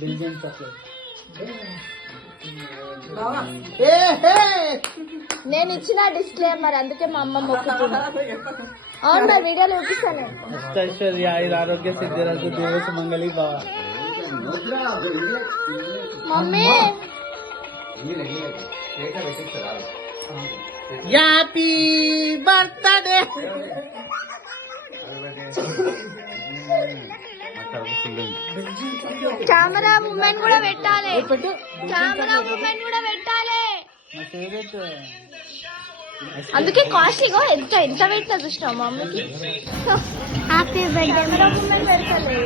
Belgium chocolate. నేను ఇచ్చిన disclaimer అందుకే మా అమ్మ మొక్కుతుంది. అవును మరి వీడియోలో చూపిస్తాను. అష్టైశ్వర్య ఆరోగ్య సిద్ధిరస్తు దేవస మంగళి బావ. Mummy happy birthday. Camera moment కూడా పెట్టాలి. కెమెరా మూమెంట్ కూడా పెట్టాలి. అందుకే కాస్ట్లీగా ఎంత ఎంత పెట్టినా చూసినా మా అమ్మకి. Happy birthday camera moment పెడతాలి.